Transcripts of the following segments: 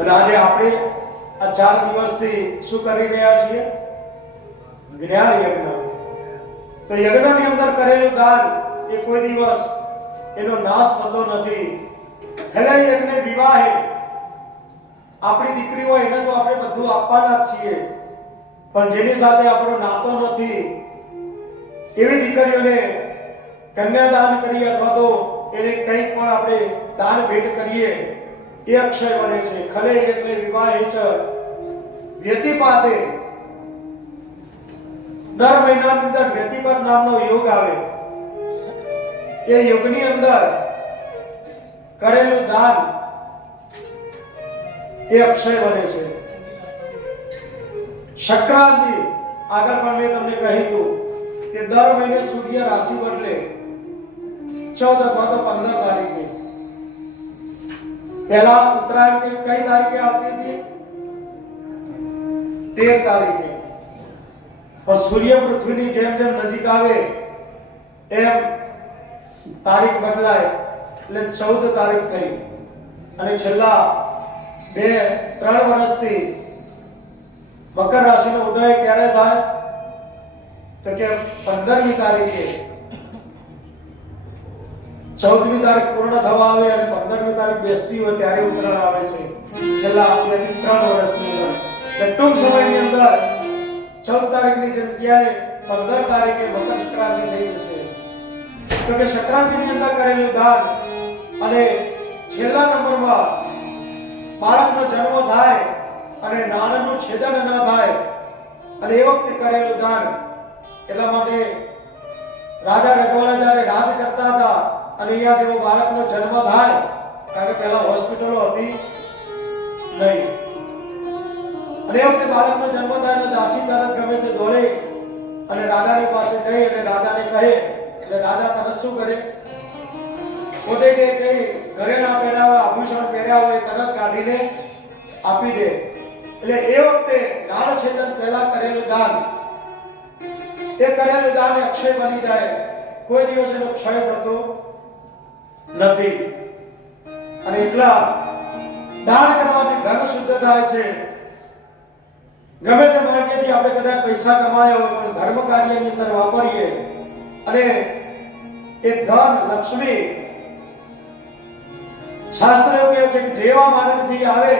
અને આજે આપણે આ 4 દિવસથી શું કરી રહ્યા છીએ? જ્ઞાન યજ્ઞ. તો યજ્ઞની અંદર કરેલું દાન એ કોઈ દિવસ એનો નાશ થતો નથી. ભલે યજ્ઞ વિવાહે આપણી દીકરી હોય એને તો આપણે બધું આપવાના જ છીએ, પણ જેની સાથે આપણો નાતો નથી એવી દીકરીઓને કન્યાદાન કરીએ અથવા તો એને કંઈક પણ આપણે દાન ભેટ કરીએ એ અક્ષય બને છે. ખલે એટલે વિવાહે ચ વ્યતિપાતે. દર મહિનાની અંદર વ્યતિપાત નામનો યોગ આવે. એ યોગની અંદર કરેલું દાન એ અક્ષય બને છે. સંક્રાંતિ આગળ પણ મેં તમને કહ્યું હતું કે દર મહિને સૂર્ય રાશિ બદલે 14 અથવા તો 15 તારીખે. પહેલા ઉત્તરાયણ કઈ તારીખે આવતી હતી? 13 તારીખે. પણ સૂર્ય પૃથ્વીની જેમ જેમ નજીક આવે એમ તારીખ બદલાય એટલે 14 તારીખ થઈ. અને છેલ્લા 2-3 વર્ષથી મકર રાશિનો ઉદય ક્યારે થાય? તો કે 15મી તારીખે. 14મી તારીખ પૂર્ણ થવા આવે અને 15મી તારીખ બેસતી હોય ત્યારે ઉત્તરાયણ આવે છે. છેલ્લા 2-3 વર્ષની અંદર ટૂંક સમયની અંદર 14 તારીખની જગ્યાએ 15 તારીખે મકર સંક્રાંતિ થઈ જશે. તો કે સંક્રાંતિની અંદર કરેલું દાન અને છેલ્લા નંબરમાં બાળકનો જન્મ થાય અને નાનનું છેદન ન થાય અને એ વખતે કરેલું દાન. એટલા માટે રાજા રજવાડા જ્યારે રાજ કરતા હતા અને અહીંયા જેવો બાળકનો જન્મ થાય, કારણ કે પહેલા હોસ્પિટલો હતી નહીં, અને એ વખતે બાળકનો જન્મ થાય એટલે દાસી તરત ગમે તે દોડે અને રાજાની પાસે જઈ અને રાજાને કહે. એટલે રાજા તરત શું કરે? પોતે જે કઈ ઘરે ના પહેર્યા હોય, આભૂષણ પહેર્યા હોય તરત કાઢીને આપી દે. એટલે એ વખતે નાળ છેદન પહેલા કરેલું દાન, એ કરેલું દાન અક્ષય બની જાય. કોઈ દિવસ એનો ક્ષય થતો નથી. અને એટલા દાન કરવાથી ધન શુદ્ધ થાય છે. ગમે તે માર્ગેથી આપણે કદાચ પૈસા કમાયા હોય પણ ધર્મ કાર્યની અંદર વાપરીએ અને એ ધન લક્ષ્મી શાસ્ત્ર એવું કહે છે કે જેવા માર્ગથી આવે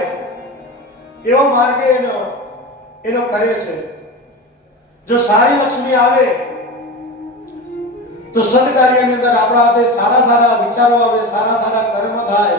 એવો માર્ગે એનો કરે છે. જો સારી લક્ષ્મી આવે તો સદકાર્યની અંદર આપણા હાથે સારા સારા વિચારો આવે, સારા સારા કર્મ થાય.